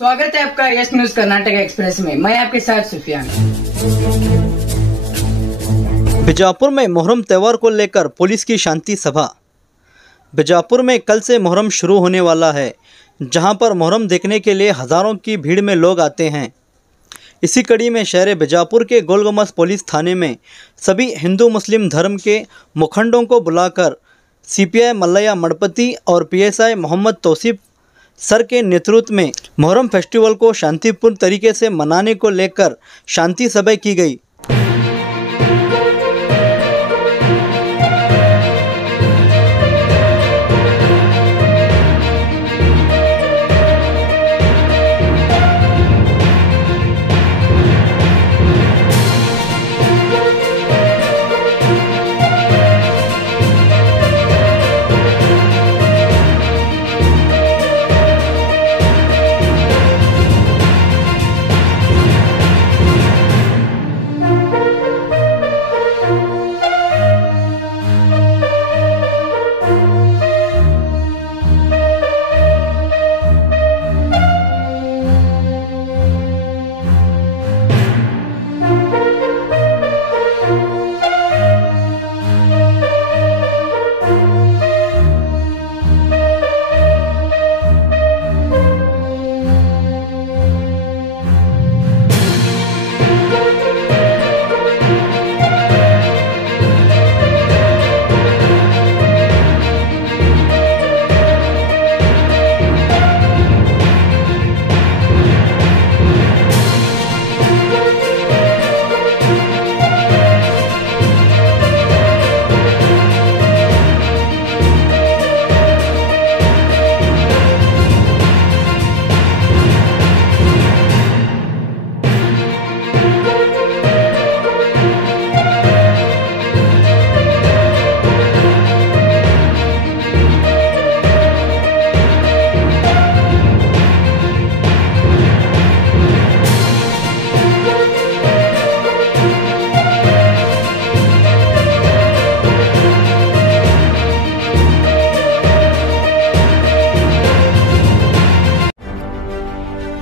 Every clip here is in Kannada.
स्वागत है आपका यस न्यूज कर्नाटक एक्सप्रेस में। मैं आपके साथ सुफियान। बीजापुर में मुहर्रम त्यौहार को लेकर पुलिस की शांति सभा। बीजापुर में कल से मुहर्रम शुरू होने वाला है, जहां पर मुहर्रम देखने के लिए हज़ारों की भीड़ में लोग आते हैं। इसी कड़ी में शहर बीजापुर के गोलगुम्बद पुलिस थाने में सभी हिंदू मुस्लिम धर्म के मुखंडों को बुलाकर सीपीआई मल्लैया मडपति और पीएसआई मोहम्मद तौसीफ सर के नेतृत्व में मुहर्रम फेस्टिवल को शांतिपूर्ण तरीके से मनाने को लेकर शांति सभा की गई।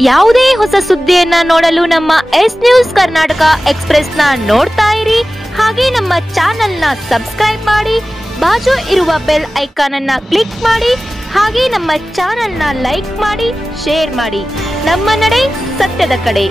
ಯಾವುದೇ ಹೊಸ ಸುದ್ದಿಯನ್ನ ನೋಡಲು ನಮ್ಮ ಎಸ್ ನ್ಯೂಸ್ ಕರ್ನಾಟಕ ಎಕ್ಸ್ಪ್ರೆಸ್ ನ ನೋಡ್ತಾ ಇರಿ, ಹಾಗೆ ನಮ್ಮ ಚಾನೆಲ್ ನ ಸಬ್ಸ್ಕ್ರೈಬ್ ಮಾಡಿ, ಬಾಜು ಇರುವ ಬೆಲ್ ಐಕಾನ್ ಅನ್ನ ಕ್ಲಿಕ್ ಮಾಡಿ, ಹಾಗೆ ನಮ್ಮ ಚಾನೆಲ್ ನ ಲೈಕ್ ಮಾಡಿ, ಶೇರ್ ಮಾಡಿ. ನಮ್ಮ ನಡೆ ಸತ್ಯದ ಕಡೆ.